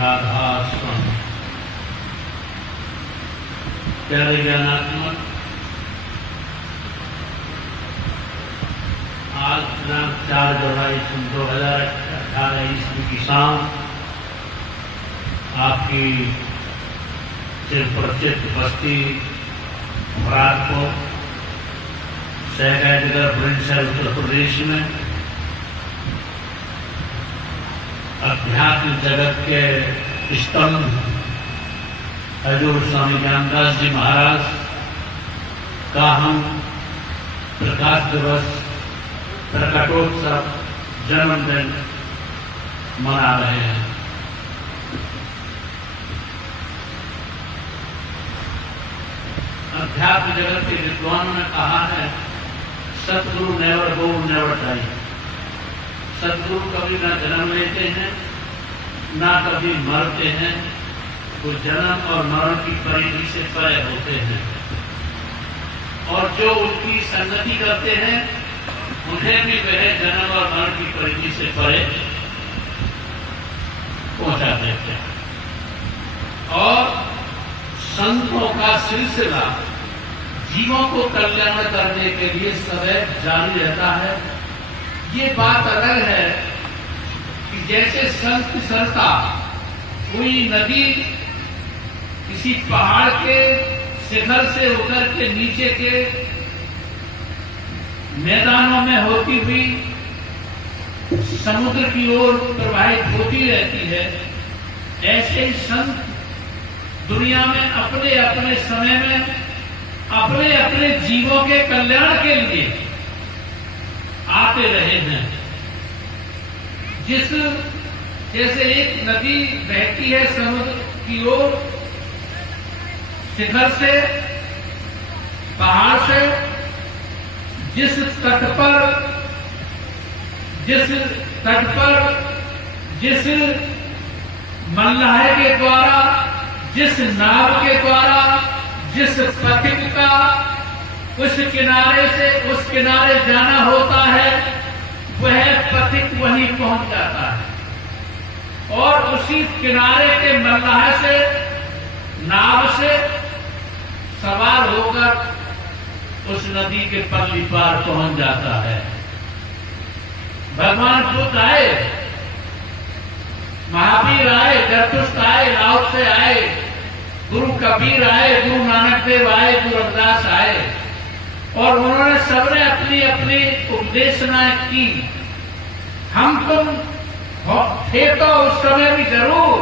राधा स्वामी। प्यारे ज्ञानात्मक, आज दिनांक 4 जुलाई 2018 ईस्वी की शाम आपकी चिरपरिचित बस्ती मुरादपुर सहगैदगर बुलंदशहर उत्तर प्रदेश में अध्यात्म जगत के स्तंभ हजूर स्वामी ज्ञानदास जी महाराज का हम प्रकाश दिवस, प्रकटोत्सव, जन्मदिन मना रहे हैं। अध्यात्म जगत के विद्वानों ने कहा है, सतगुरु नेवर गो नेवर डाई। सतगुरु कभी ना जन्म लेते हैं, ना कभी मरते हैं। वो जन्म और मरण की परिधि से परे होते हैं, और जो उनकी संगति करते हैं उन्हें भी वह जन्म और मरण की परिधि से परे पहुंचा देते हैं। और संतों का सिलसिला जीवों को कल्याण करने के लिए सदैव जारी रहता है। ये बात अलग है कि जैसे संत सरता कोई नदी किसी पहाड़ के शिखर से उतर के नीचे के मैदानों में होती हुई समुद्र की ओर प्रवाहित होती रहती है, ऐसे ही संत दुनिया में अपने अपने समय में अपने अपने जीवों के कल्याण के लिए आते रहे हैं। जैसे एक नदी बहती है समुद्र की ओर, शिखर से, पहाड़ से, जिस तट पर जिस मल्लाह के द्वारा, जिस नाव के द्वारा, जिस पथिक का उस किनारे से उस किनारे जाना होता है, वह पथिक वहीं पहुंच जाता है। और उसी किनारे के मल्लाह से, नाव से सवार होकर उस नदी के पल्ली पार पहुंच जाता है। भगवान बुद्ध आए, महावीर आए, जरतुस्त्र आए, लाओत्से आए, गुरु कबीर आए, गुरु नानक देव आए, गुरु रविदास आए, और उन्होंने सबने अपनी अपनी उपदेशनाएं की। हम तुम थे तो उस समय भी जरूर,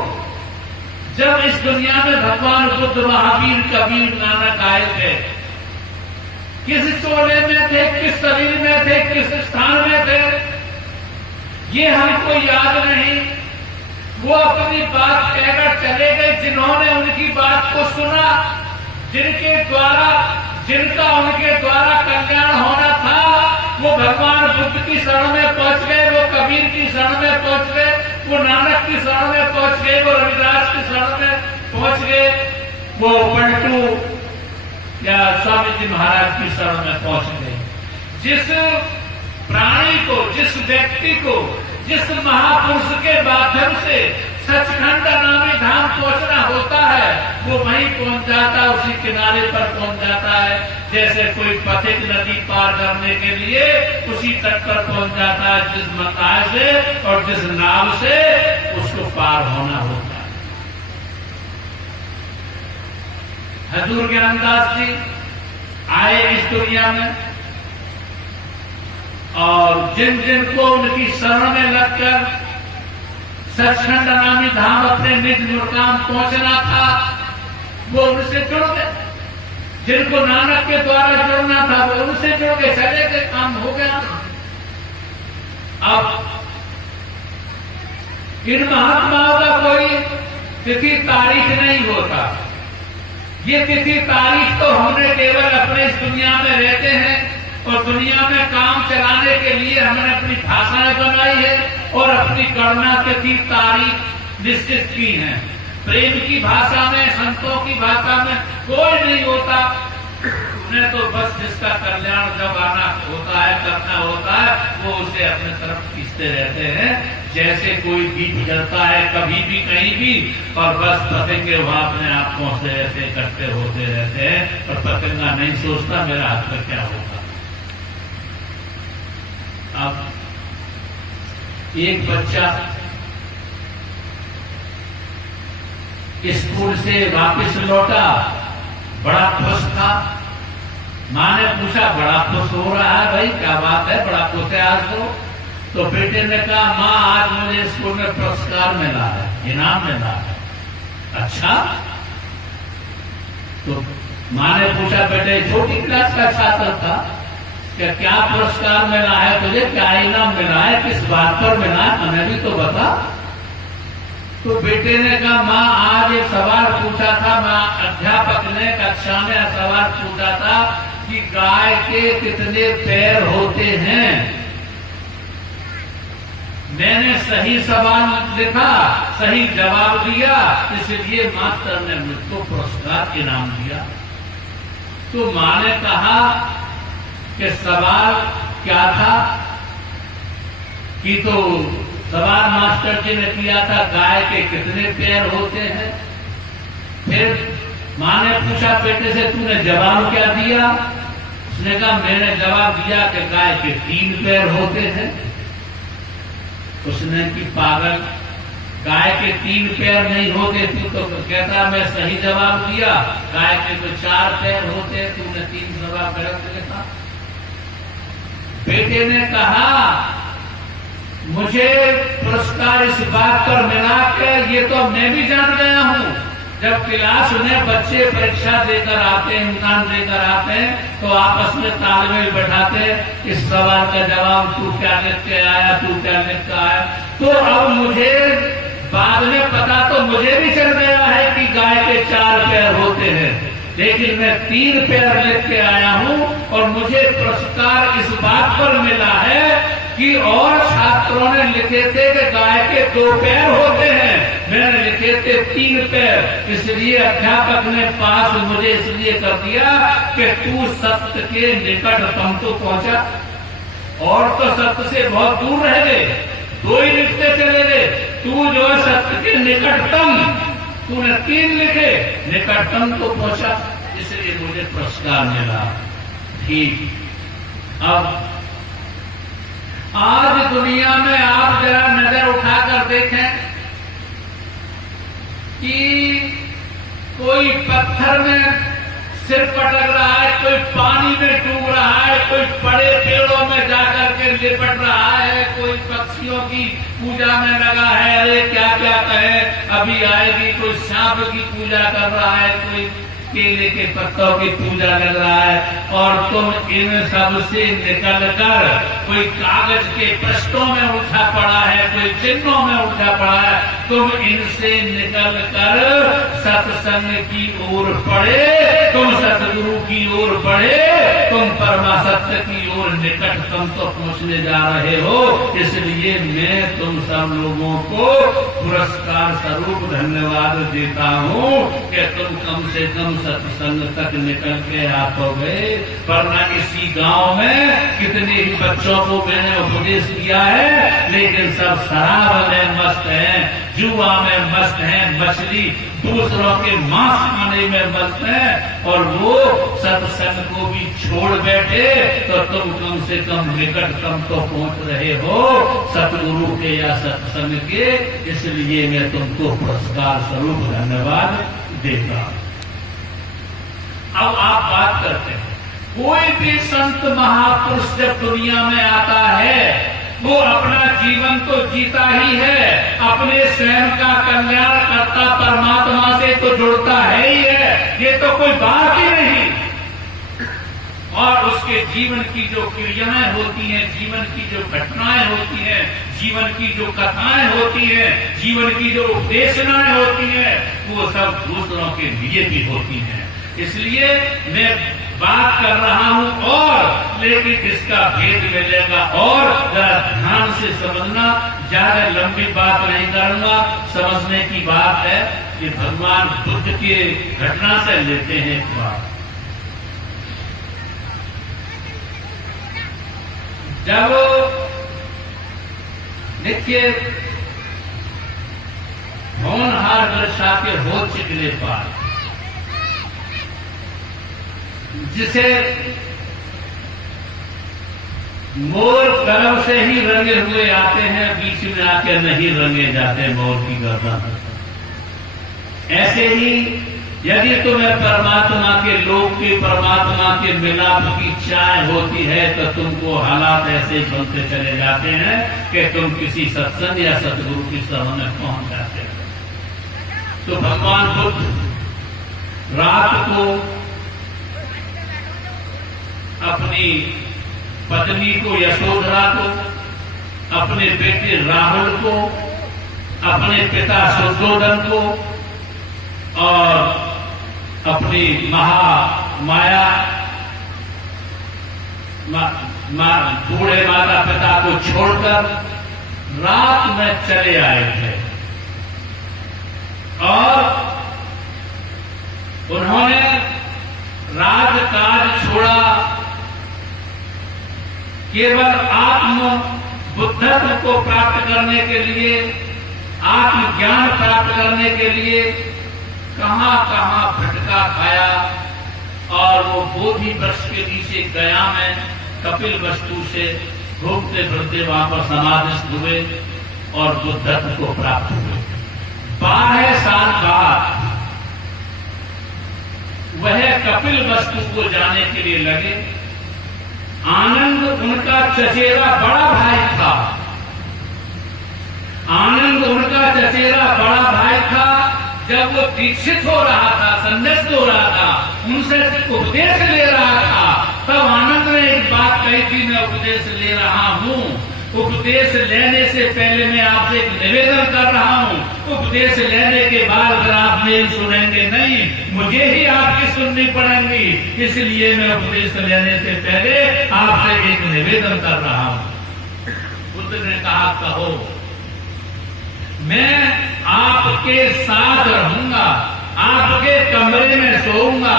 जब इस दुनिया में भगवान बुद्ध, महावीर, कबीर, नानक आए थे। किस चोले में थे, किस शरीर में थे, किस स्थान में थे, ये हमको याद नहीं। वो अपनी बात कहकर चले गए। जिन्होंने उनकी बात को सुना, जिनका उनके द्वारा कल्याण होना था, वो भगवान बुद्ध की शरण में पहुंच गए, वो कबीर की शरण में पहुंच गए, वो नानक की शरण में पहुंच गए, वो रविदास की शरण में पहुंच गए, वो पलटू या स्वामी जी महाराज की शरण में पहुंच गए। जिस प्राणी को, जिस व्यक्ति को, जिस महापुरुष के माध्यम से सचखंड नामी धाम पहुंचना होता है, वो वहीं पहुंच जाता है, उसी किनारे पर पहुंच जाता है। जैसे कोई पथिक नदी पार करने के लिए उसी तट पर पहुंच जाता है, जिस मकान से और जिस नाव से उसको पार होना होता है। हजूर ज्ञानदास जी आए इस दुनिया में, और जिन जिन को उनकी शरण में लगकर सचखंड नामी धाम अपने निज मुकाम पहुंचना था, वो उनसे जुड़ गए। जिनको नानक के द्वारा जुड़ना था, वो उनसे जुड़ गए, चले गए, काम हो गया। अब इन महात्माओं का कोई तिथि तारीख नहीं होता। ये तिथि तारीख तो हमने केवल अपने इस दुनिया में रहते हैं और दुनिया में काम चलाने के लिए हमने अपनी भाषाएं बनाई है और अपनी गणना तिथि तारीख निश्चित की है। प्रेम की भाषा में, संतों की भाषा में कोई नहीं होता। उन्हें तो बस जिसका कल्याण जब आना होता है, करना होता है, वो उसे अपने तरफ खींचते रहते हैं। जैसे कोई दीप जलता है कभी भी कहीं भी, और बस पतंगे वहां अपने आप पहुंचते रहते, इकट्ठे होते रहते हैं, और पतंगा नहीं सोचता मेरा हाथ में क्या होगा। अब एक बच्चा स्कूल से वापस लौटा, बड़ा खुश था। माँ ने पूछा बड़ा खुश हो रहा है भाई, क्या बात है, बड़ा खुश है आज तो बेटे ने कहा माँ आज मुझे स्कूल में पुरस्कार मिला है, इनाम मिला है। अच्छा, तो माँ ने पूछा बेटे छोटी क्लास का छात्र था, क्या पुरस्कार मिला है तुझे, क्या इनाम मिला है, किस बात पर मिला है, हमें भी तो बता। तो बेटे ने कहा माँ आज एक सवाल पूछा था, माँ अध्यापक ने कक्षा में सवाल पूछा था कि गाय के कितने पैर होते हैं। मैंने सही सवाल लिखा, सही जवाब दिया, इसलिए मास्टर ने मुझको पुरस्कार इनाम दिया। तो माँ ने कहा कि सवाल क्या था, कि तो सवाल मास्टर जी ने किया था गाय के कितने पैर होते हैं। फिर माँ ने पूछा बेटे से तूने जवाब क्या दिया। उसने कहा मैंने जवाब दिया कि गाय के 3 पैर होते हैं। उसने कि पागल, गाय के 3 पैर नहीं होते, तू तो कहता मैं सही जवाब दिया, गाय के तो 4 पैर होते हैं, तूने 3 जवाब गलत लिखा। बेटे ने कहा मुझे पुरस्कार इस बात पर मिला कि ये तो मैं भी जान गया हूं, जब क्लास में बच्चे परीक्षा देकर आते हैं, इम्तिहान देकर आते हैं, तो आपस में तालमेल बैठाते हैं, इस सवाल का जवाब तू क्या लिख के आया, तू क्या लिख के आया। तो अब मुझे बाद में पता तो मुझे भी चल गया है कि गाय के 4 पैर होते हैं, लेकिन मैं 3 पैर लिख के आया हूं, और मुझे पुरस्कार इस बात पर मिला है कि और छात्रों ने लिखे थे कि गाय के 2 पैर होते हैं, मैंने लिखे थे 3 पैर। इसलिए अध्यापक ने पास मुझे इसलिए कर दिया कि तू सत्य के निकटतम तो पहुंचा, और तो सत्य से बहुत दूर रह गए, 2 ही लिखते चले गए। तू जो है सत्य के निकटतम, तूने 3 लिखे, निकटतम तो पहुंचा, इसलिए मुझे पुरस्कार मिला। ठीक, अब आज दुनिया में आप जरा नजर उठाकर देखें कि कोई पत्थर में सिर पटक रहा है, कोई पानी में डूब रहा है, कोई बड़े पेड़ों में जाकर के लिपट रहा है, कोई पक्षियों की पूजा में लगा है, अरे क्या क्या कहे अभी आएगी, कोई सांप की पूजा कर रहा है, कोई केले के पत्तों की पूजा लग रहा है, और तुम इन सब से निकल कर कोई कागज के पृष्ठों में उठा पड़ा है, कोई चिन्हों में उठा पड़ा है, तुम इनसे निकल कर सत्संग की ओर बढ़े, तुम सतगुरु की ओर बढ़े, तुम परमा सत्य की ओर निकटतम तो पहुंचने जा रहे हो। इसलिए मैं तुम सब लोगों को पुरस्कार स्वरूप धन्यवाद देता हूँ कि तुम कम से कम सत्संग तक निकल के आ तो गए, वरना इसी गांव में कितने ही बच्चों को मैंने उपदेश दिया है, लेकिन सब शराब में मस्त हैं, जुआ में मस्त हैं, मछली दूसरों के मांस खाने में मस्त हैं, और वो सत्संग को भी छोड़ बैठे। तो तुम कम से कम निकटतम तो पहुंच रहे हो सतगुरु के या सत्संग के, इसलिए मैं तुमको पुरस्कार स्वरूप धन्यवाद देता हूं। अब आप बात करते हैं, कोई भी संत महापुरुष जब दुनिया में आता है, वो अपना जीवन तो जीता ही है, अपने स्वयं का कल्याण करता परमात्मा से तो जुड़ता है ही है, ये तो कोई बात ही नहीं। और उसके जीवन की जो क्रियाएं होती हैं, जीवन की जो घटनाएं होती हैं, जीवन की जो कथाएं होती हैं, जीवन की जो उपदेशनाएं होती हैं, वो सब दूसरों के लिए भी होती हैं। इसलिए मैं बात कर रहा हूं, और लेकिन इसका भेद मिलेगा, और जरा ध्यान से समझना, ज्यादा लंबी बात नहीं करूंगा। समझने की बात है कि भगवान बुद्ध के घटना से लेते हैं एक बात। जब देखिए, होनहार दर्शा के हो चिकले पार, जिसे मोर कलम से ही रंगे हुए आते हैं, बीच में आके नहीं रंगे जाते मोर की गर्दन। ऐसे ही यदि तुम्हें परमात्मा के लोक की, परमात्मा के मिलाप की चाह होती है, तो तुमको हालात ऐसे बनते चले जाते हैं कि तुम किसी सत्संग या सतगुरु की सभा में पहुंच जाते हो। तो भगवान बुद्ध रात को अपनी पत्नी को यशोधरा को, अपने बेटे राहुल को, अपने पिता सुद्धोधन को और अपनी महामाया बूढ़े माता पिता को छोड़कर रात में चले आए थे और उन्होंने राजकाज छोड़ा, केवल आत्म बुद्धत्व को प्राप्त करने के लिए, आत्मज्ञान प्राप्त करने के लिए कहां कहां भटका खाया और वो बोधि वृक्ष के नीचे गया में कपिल वस्तु से घूमते फिरते वहां पर समाधिस्थ हुए और बुद्धत्व को प्राप्त हुए। 12 साल बाद वह कपिल वस्तु को जाने के लिए लगे। आनंद उनका चचेरा बड़ा भाई था, आनंद उनका चचेरा बड़ा भाई था। जब वो दीक्षित हो रहा था, संन्यास्त हो रहा था, उनसे उपदेश ले रहा था, तब आनंद ने एक बात कही थी, मैं उपदेश ले रहा हूं, उपदेश लेने से पहले मैं आपसे एक निवेदन कर रहा हूं, उपदेश लेने के बाद अगर आप मेरी सुनेंगे नहीं, मुझे ही आपकी सुननी पड़ेगी, इसलिए मैं उपदेश लेने से पहले आपसे एक निवेदन कर रहा हूं। बुद्ध ने कहा, कहो। मैं आपके साथ रहूंगा, आपके कमरे में सोऊंगा,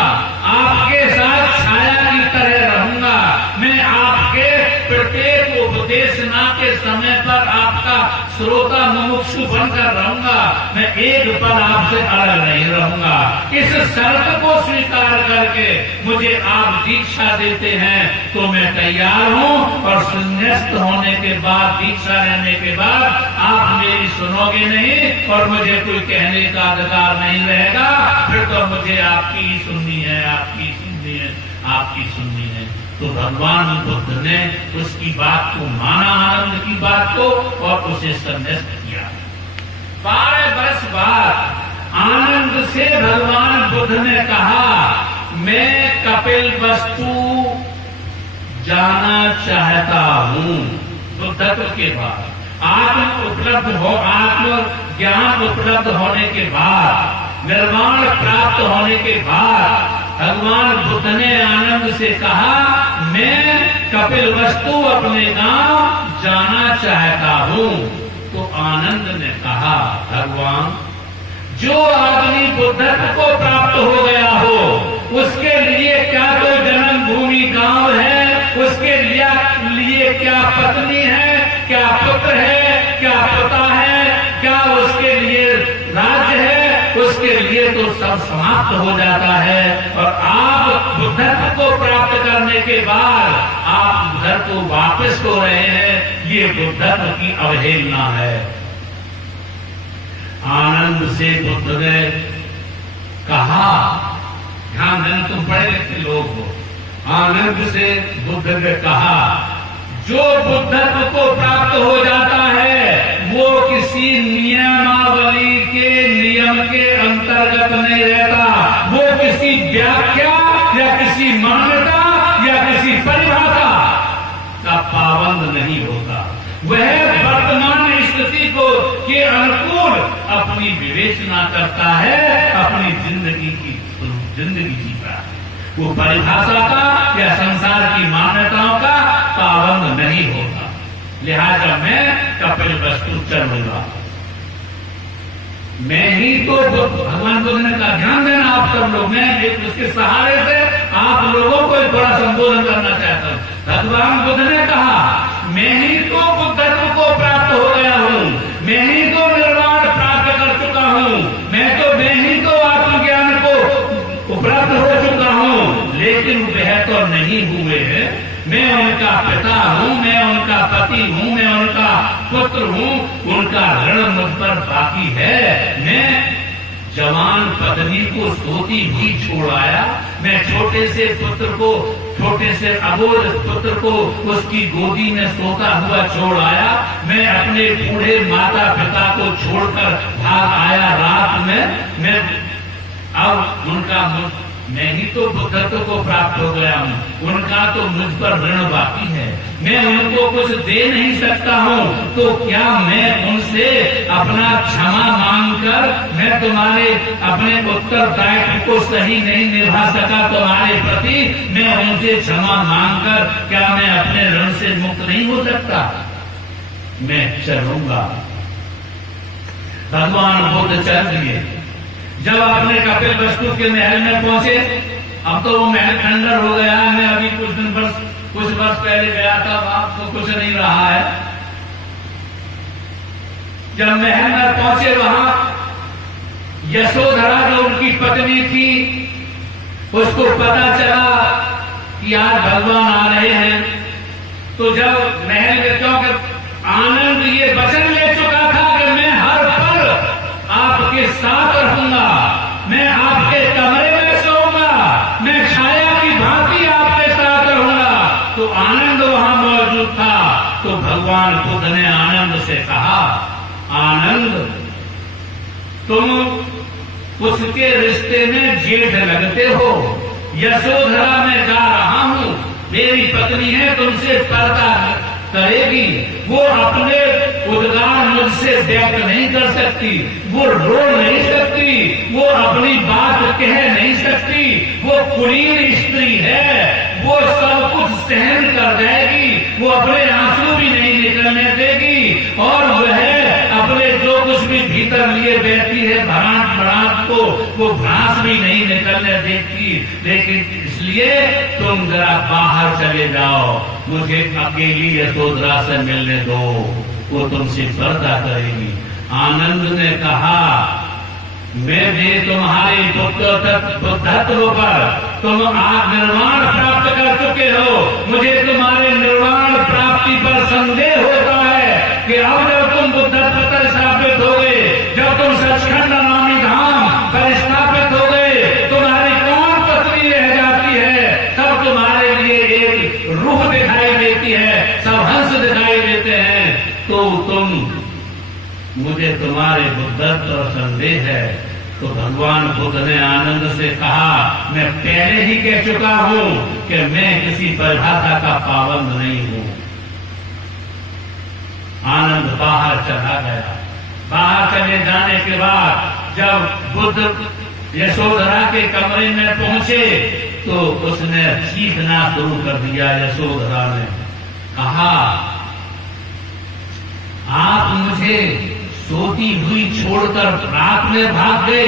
आपके साथ छाया की तरह रहूंगा, मैं आपके प्रत्येक उपदेशना के समय पर आपका श्रोता मुमुक्षु बनकर रहूंगा, मैं एक पल आपसे अलग नहीं रहूंगा। इस शर्त को स्वीकार करके मुझे आप दीक्षा देते हैं तो मैं तैयार हूं, और संन्यास्त होने के बाद, दीक्षा लेने के बाद आप मेरी सुनोगे नहीं और मुझे कोई कहने का अधिकार नहीं रहेगा, फिर तो मुझे आपकी ही सुननी है, आपकी सुननी है, आपकी सुननी है। तो भगवान बुद्ध ने उसकी बात को माना, आनंद की बात को, और उसे संन्यास्त किया। 12 वर्ष बाद आनंद से भगवान बुद्ध ने कहा, मैं कपिल वस्तु जाना चाहता हूं। बुद्धत्व के बाद, आत्म उपलब्ध हो, आत्म ज्ञान उपलब्ध होने के बाद, निर्वाण प्राप्त होने के बाद भगवान बुद्ध ने आनंद से कहा, मैं कपिल वस्तु अपने गांव जाना चाहता हूं। तो आनंद ने कहा, भगवान, जो आदमी बुद्धत्व को प्राप्त हो गया हो, उसके लिए क्या तो जन्मभूमि गांव है, उसके लिए क्या पत्नी है, क्या पुत्र है, क्या पिता है, क्या उसके लिए राज्य है, उसके लिए तो सब समाप्त हो जाता है। और आप बुद्धत्व को प्राप्त करने के बाद आप घर को वापस हो रहे हैं, ये बुद्धत्व की अवहेलना है। आनंद से बुद्ध ने कहा, ध्यान देना, तुम पढ़े लिखे लोग हो, आनंद से बुद्ध ने कहा, जो बुद्धत्व को प्राप्त हो जाता है वो किसी नियमावली के नियम के अंतर्गत नहीं रहता, वो किसी व्याख्या या किसी मान्यता या किसी परिभाषा का पाबंद नहीं होता। वह वर्तमान स्थिति को के अनुकूल अपनी विवेचना करता है, अपनी जिंदगी जीता है। वो परिभाषा का या संसार की मान्यताओं का पाबंद नहीं होता। लिहाजा मैं कपिल वस्तु चलूंगा। मैं ही तो भगवान बुद्ध ने कहा, ध्यान देना आप सब लोग, मैं उसके सहारे से आप लोगों को थोड़ा संबोधन करना चाहता हूं। भगवान बुद्ध ने कहा, मैं ही तो बुद्धत्व को प्राप्त हो गया पति हूँ, मैं उनका पुत्र हूँ, उनका ऋण मुझ पर बाकी है। मैं जवान पत्नी को सोती हुई छोड़ आया, मैं छोटे से पुत्र को, छोटे से अबोध पुत्र को उसकी गोदी में सोता हुआ छोड़ आया, मैं अपने बूढ़े माता पिता को छोड़कर भाग आया रात में। मैं अब उनका, मैं ही तो बुद्धत्व को प्राप्त हो गया हूँ, उनका तो मुझ पर ऋण बाकी है, मैं उनको कुछ दे नहीं सकता हूँ, तो क्या मैं उनसे अपना क्षमा मांगकर, मैं तुम्हारे अपने उत्तरदायित्व को सही नहीं निभा सका तुम्हारे प्रति, मैं उनसे क्षमा मांगकर क्या मैं अपने ऋण से मुक्त नहीं हो सकता? मैं चलूंगा। भगवान बुद्ध चल दिए। जब अपने कपिलवस्तु के महल में पहुंचे, अब तो वो महल खंडर हो गया है, मैं अभी कुछ वर्ष पहले गया था, वहां तो कुछ नहीं रहा है। जब महल में पहुंचे, वहां यशोधरा जो उनकी पत्नी थी, उसको पता चला कि आज भगवान आ रहे हैं, तो जब महल में, क्योंकि आनंद ये वचन ले चुका था कि मैं हर पल आपके साथ रहूंगा, मैं आपके कमरे में सोऊंगा, मैं छाया की भांति आपके साथ रहूंगा, तो आनंद वहां मौजूद था। तो भगवान बुद्ध ने आनंद से कहा, आनंद तुम उसके रिश्ते में जेठ लगते हो, यशोधरा मैं जा रहा हूं, मेरी पत्नी है, तुमसे पर्दा करेगी, वो अपने उद्गार मुझसे व्यक्त नहीं कर सकती, वो रो नहीं सकती, वो अपनी बात कह नहीं सकती, वो कुलीन स्त्री है, वो सब कुछ सहन कर जाएगी, वो अपने आंसू भी नहीं निकलने देगी, और वह अपने जो कुछ भी भीतर लिए बैठी है भ्रांत भ्रांत को, वो भ्रांस भी नहीं निकलने देती। लेकिन इसलिए तुम जरा बाहर चले जाओ, मुझे अकेली यशोधरा से मिलने दो, वो तुमसे पर्दा करेगी। आनंद ने कहा, मैं भी तुम्हारे बुद्धत्व पर, तुम आप निर्वाण प्राप्त कर चुके हो, मुझे तुम्हारे निर्वाण प्राप्ति पर संदेह होता है कि अब जब तुम बुद्धत्व पर स्थापित हो गए, जब तुम सचखंड नामी धाम पर स्थापित हो गए, तुम्हारी कौन पत्नी रह जाती है? सब तुम्हारे लिए एक रूह दिखाई देती है, सब हंस दिखाई देते हैं, तो तुम, मुझे तुम्हारे बुद्धत्व और संदेह है। तो भगवान बुद्ध ने आनंद से कहा, मैं पहले ही कह चुका हूं कि मैं किसी परिभाषा का पाबंद नहीं हूं। आनंद बाहर चला गया। बाहर चले जाने के बाद जब बुद्ध यशोधरा के कमरे में पहुंचे, तो उसने चीखना शुरू कर दिया। यशोधरा ने कहा, आप मुझे सोती हुई छोड़कर रात में भाग गए,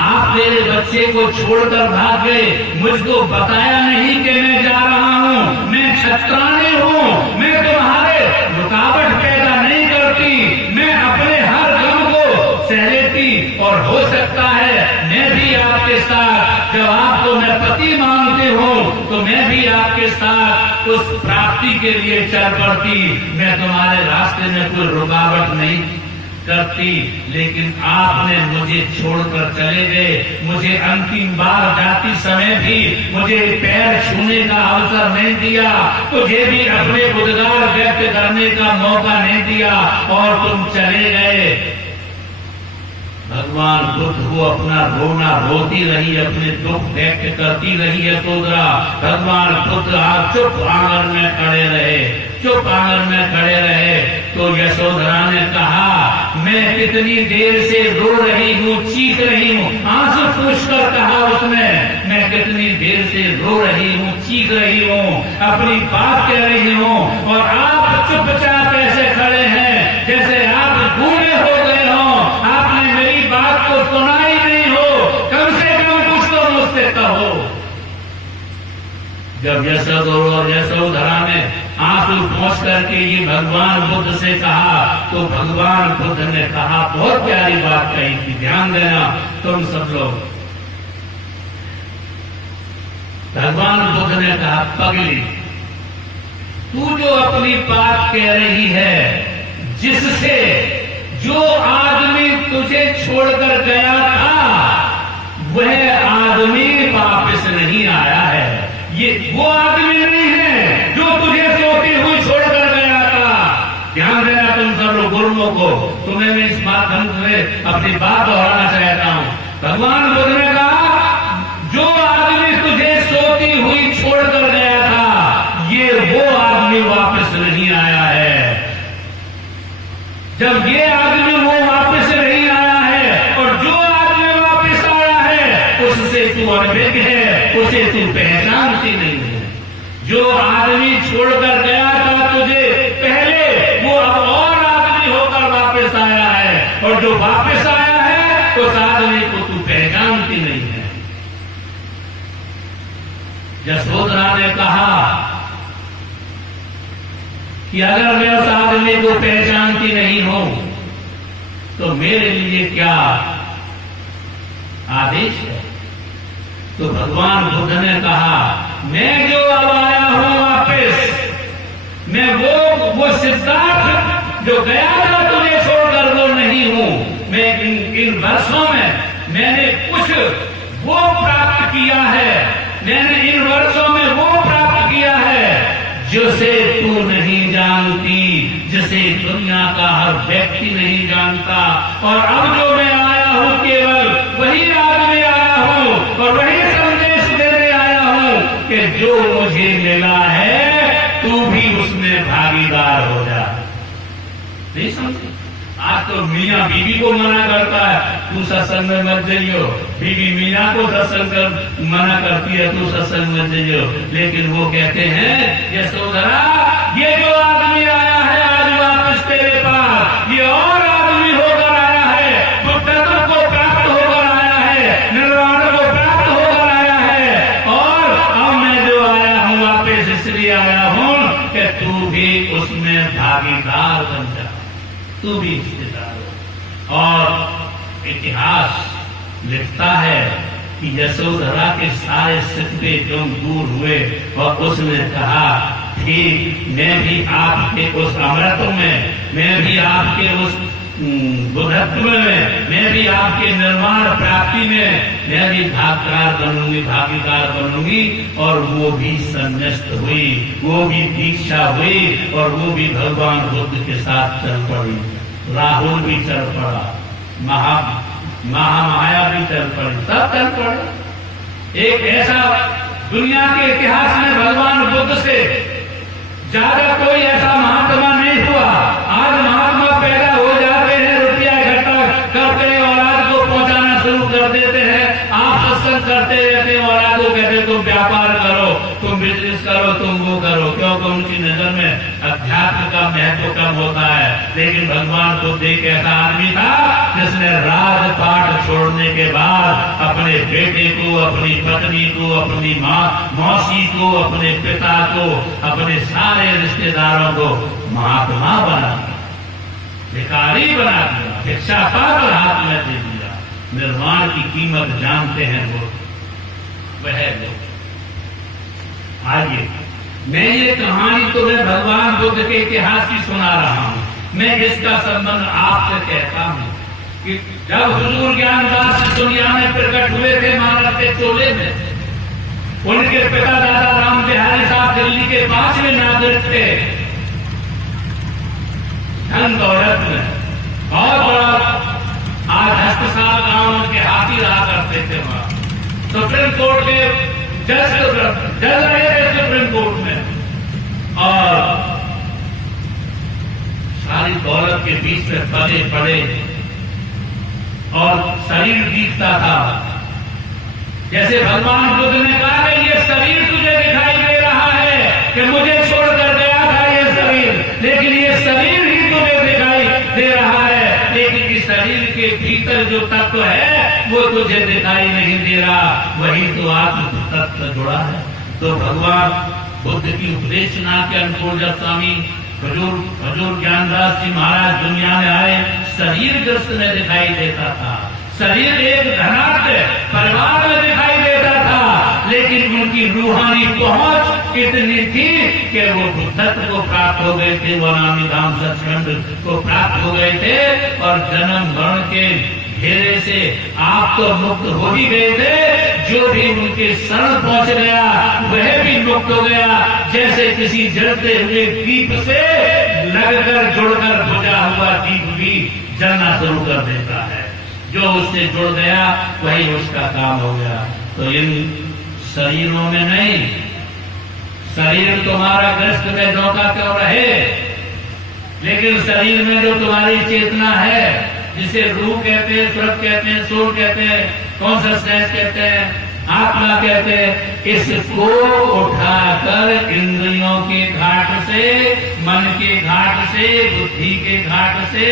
आप मेरे बच्चे को छोड़कर भाग गए, मुझको बताया नहीं कि मैं जा रहा हूँ, मैं क्षत्राणी हूँ, मैं तुम्हारे रुकावट पैदा नहीं करती, मैं अपने हर गम को सह लेती, और हो सकता है मैं भी आपके साथ, जब आपको मैं पति मानते हो, तो मैं भी आपके साथ उस प्राप्ति के लिए चल पड़ती, मैं तुम्हारे रास्ते में कोई रुकावट नहीं करती, लेकिन आपने मुझे छोड़कर चले गए, मुझे अंतिम बार जाती समय भी मुझे पैर छूने का अवसर नहीं दिया, मुझे भी अपने उद्गार व्यक्त करने का मौका नहीं दिया, और तुम चले गए। भगवान बुद्ध को अपना रोना रोती रही, अपने दुख व्यक्त करती रही यशोधरा। भगवान बुद्ध आप चुप आंगन में खड़े रहे, चुप आंगन में खड़े रहे। तो यशोधरा ने कहा, मैं कितनी देर से रो रही हूँ, चीख रही हूँ, आंसू पूछकर कहा उसने, मैं कितनी देर से रो रही हूँ, चीख रही हूँ, अपनी बात कह रही हूँ, और आप चुपचाप ऐसे खड़े हैं जैसे आप गूंगे हो गए हो, आपने मेरी बात को सुना ही नहीं हो, कम से कम कुछ तो मुझसे कहो। जब यशोधरा ने आंसू पहुंच करके ये भगवान बुद्ध से कहा, तो भगवान बुद्ध ने कहा, बहुत प्यारी बात कही थी, ध्यान देना तुम सब लोग। भगवान बुद्ध ने कहा, पगली, तू जो अपनी बात कह रही है, जिससे जो आदमी तुझे छोड़कर गया था वह आदमी वापस नहीं आया है। ये वो आदमी नहीं है जो तुझे सोती हुई छोड़कर गया था। ध्यान देना तुम सब लोग गुरुओं को, तुम्हें मैं इस माध्यम से अपनी बात दोहराना चाहता हूं। भगवान बुद्ध ने कहा जो आदमी तुझे सोती हुई छोड़कर गया था ये वो आदमी वापस नहीं आया है। जब ये आदमी वो वापस नहीं आया है और जो आदमी वापस आया है उससे तू अनभिज्ञ है, उसे तू पहचानती नहीं है। जो आदमी छोड़कर गया था तुझे पहले वो अब और आदमी होकर वापस आया है, और जो वापस आया है उस आदमी को तू पहचानती नहीं है। यशोधरा ने कहा कि अगर मैं उस आदमी को पहचानती नहीं हूं तो मेरे लिए क्या आदेश है? तो भगवान बुद्ध ने कहा मैं जो अब आया हूं वापस, मैं वो सिद्धार्थ जो गया था तुझे छोड़कर वो नहीं हूं। मैं इन वर्षों में मैंने कुछ वो प्राप्त किया है, मैंने इन वर्षों में वो प्राप्त किया है जिसे तू नहीं जानती, जिसे दुनिया का हर व्यक्ति नहीं जानता। और अब जो मैं आया हूं केवल वही आदमी आया हूं और वही संदेश देने आया हूं कि जो मुझे मिला है तू भी उसमें भागीदार हो जा। नहीं समझे? आज तो मियाँ बीवी को मना करता है तू सत्संग में मत जाइयो, बीवी मियाँ को सत्संग कर मना करती है तू सत्संग में जाइयो। लेकिन वो कहते हैं यशोधरा ये जो आदमी आया है आज वापस तेरे पास, ये और आदमी होकर आया है, बुद्धत्व को प्राप्त होकर आया है, निर्वाण को प्राप्त होकर आया है। और अब मैं जो आया हूँ वापस इसलिए आया हूँ कि तू भी उसमें भागीदार बन जा, तू भी हिस्सेदार हो। और इतिहास लिखता है कि यशोधरा के सारे सिक्के क्यों दूर हुए और उसने कहा ठीक मैं भी आपके उस अमृत में, मैं भी आपके उस बुद्धत्व में, मैं भी आपके निर्माण प्राप्ति में मैं भी भागीदार बनूंगी। और वो भी संन्यास्त हुई, वो भी दीक्षा हुई और वो भी भगवान बुद्ध के साथ चल पड़ी। राहुल भी चल पड़ा, महामाया भी चल पड़ी, सब चल पड़े। एक ऐसा दुनिया के इतिहास में भगवान बुद्ध से ज्यादा कोई ऐसा महात्मा नहीं हुआ। आज महात्मा पैदा हो जाते हैं, रुपया इकट्ठा करते हैं और आज को पहुंचाना शुरू कर देते हैं। आप सत्संग करते रहते हैं और आज को कहते हैं तुम व्यापार करो, तुम बिजनेस करो, तुम वो करो, क्योंकि उनकी नजर में अध्यात्म का महत्व कम होता है। लेकिन भगवान बुद्ध एक ऐसा आदमी था जिसने राजपाट छोड़ने के बाद अपने बेटे को, अपनी पत्नी को, अपनी मौसी को, अपने पिता को, अपने सारे रिश्तेदारों को महात्मा बना दिया, भिखारी बना दिया, भिक्षा पात्र हाथ में दे दिया। निर्माण की कीमत जानते हैं वो, वह लोग। आइए मैं ये कहानी तो मैं भगवान बुद्ध के इतिहास की सुना रहा हूं। मैं इसका संबंध आपसे कहता हूं कि जब हुजूर ज्ञानदास इस दुनिया में प्रकट हुए थे मानव के चोले में, उनके पिता दादा राम बिहारी साहब दिल्ली के 5वें नागरिक थे। धन दौलत में बहुत बड़ा आज हस्तसाल गांव उनके हाथी रहा करते थे। वहां सुप्रीम कोर्ट के जज रहे थे सुप्रीम कोर्ट में, और सारी दौलत के बीच में पले पड़े और शरीर दिखता था। जैसे भगवान बुद्ध ने कहा कि ये शरीर तुझे दिखाई दे रहा है कि मुझे छोड़कर गया था ये शरीर, लेकिन ये शरीर ही तुझे दिखाई दे रहा है, लेकिन इस शरीर के भीतर जो तत्व है वो तुझे दिखाई नहीं दे रहा, वही तो आत्म तत्व जुड़ा है। तो भगवान बुद्ध की उपदेशना के अनुकूल जब स्वामी हजूर ज्ञानदास जी महाराज दुनिया में आए, शरीर दृष्टि में दिखाई देता था, शरीर एक धनाढ्य परिवार में दिखाई देता था, लेकिन उनकी रूहानी पहुंच इतनी थी कि वो बुद्धत्व को प्राप्त हो गए थे, वो अनामी धाम सचखंड को प्राप्त हो गए थे और जन्म मरण के घेरे से आप तो मुक्त हो ही गए थे। जो भी उनके शरण पहुंच गया वह भी मुक्त हो गया। जैसे किसी जलते हुए दीप से लगकर जुड़कर बुझा हुआ दीप भी जलना शुरू कर देता है। जो उससे जुड़ गया वही उसका काम हो गया। तो इन शरीरों में नहीं, शरीर तुम्हारा ग्रस्त में धोखा क्यों रहे, लेकिन शरीर में जो तुम्हारी चेतना है, जिसे रूह कहते हैं, स्वर्ग कहते हैं, सोल कहते हैं, कॉन्शसनेस कहते हैं, आत्मा कहते हैं, इसको उठाकर इंद्रियों के घाट से, मन के घाट से, बुद्धि के घाट से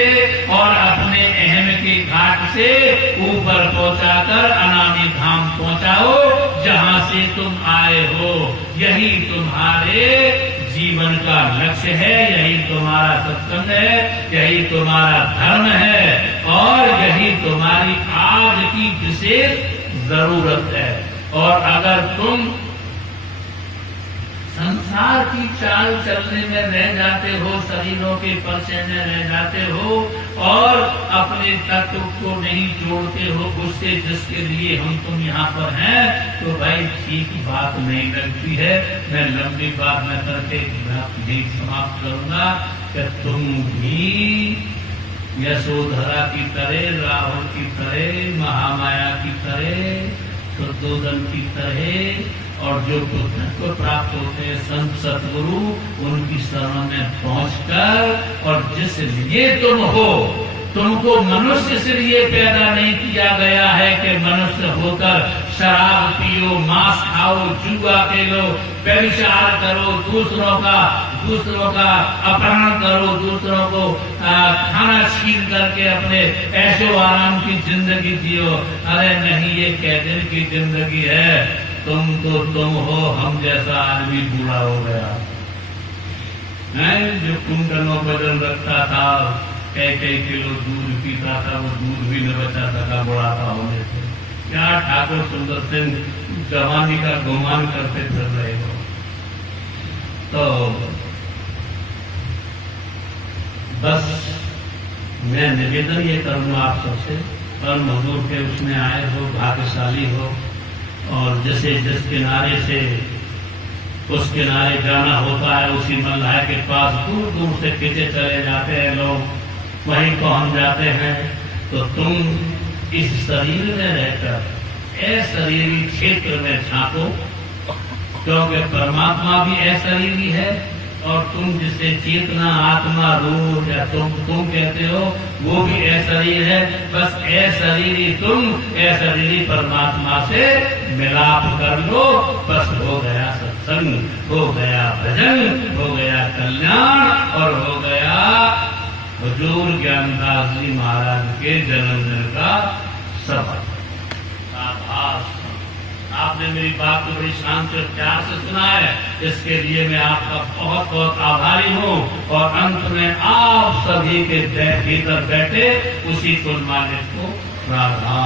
और अपने अहम के घाट से ऊपर पहुंचाकर अनामी धाम पहुंचाओ, जहां से तुम आए हो। यही तुम्हारे जीवन का लक्ष्य है, यही तुम्हारा सत्संग है, यही तुम्हारा धर्म है और यही तुम्हारी आज की विशेष जरूरत है। और अगर तुम संसार की चाल चलने में रह जाते हो, शरीरों के परिचय में रह जाते हो और अपने तत्व को नहीं जोड़ते हो उससे जिसके लिए हम तुम यहाँ पर हैं, तो भाई ठीक बात नहीं लगती है। मैं लंबी बात न करके भी समाप्त करूंगा कि तुम भी यशोधरा की तरह, राहुल की तरह, महामाया की तरह, शुद्धोदन की तरह और जो बुद्ध को प्राप्त होते हैं संत सतगुरु, उनकी शरण में पहुंचकर, और जिस लिए तुम हो, तुमको मनुष्य से लिए पैदा नहीं किया गया है कि मनुष्य होकर शराब पियो, मांस खाओ, जुआ खेलो, व्यभिचार करो, दूसरों का अपहरण करो, दूसरों को खाना छीन करके अपने ऐशो आराम की जिंदगी जियो। अरे नहीं, ये कै दिन की जिंदगी है। तुम तो तुम हो, हम जैसा आदमी बूढ़ा हो गया है, जो कुंडलों बदल रखता था, कई किलो दूध पीता था, वो दूध भी न बचा सका बुढ़ापा होने से। क्या ठाकुर सुंदर सिंह जवानी का गुमान करते फिर रहे हो। तो बस मैं निवेदन ये करूंगा आप सबसे, परम हजूर के उसमें आए हो, भाग्यशाली हो, और जैसे जिस किनारे से उस किनारे जाना होता है, उसी मल्लाह के पास दूर दूर से खींचे चले जाते हैं लोग, वहीं पहुंच जाते हैं। तो तुम इस शरीर में रहकर अशरीरी क्षेत्र में झांको, क्योंकि परमात्मा भी अशरीरी है और तुम जिसे चेतना, आत्मा, रूह या तुम कहते हो, वो भी अशरीर है। बस अशरीरी तुम अशरीरी परमात्मा से मिलाप कर लो, बस हो गया सत्संग, हो गया भजन, हो गया कल्याण और हो गया हुजूर ज्ञानदास जी महाराज के जन्मदिन का सफर। आपने मेरी बात को बड़ी शांति और प्यार से सुना है, इसके लिए मैं आपका बहुत बहुत आभारी हूँ। और अंत में आप सभी के भीतर बैठे उसी कुल मालिक को राधा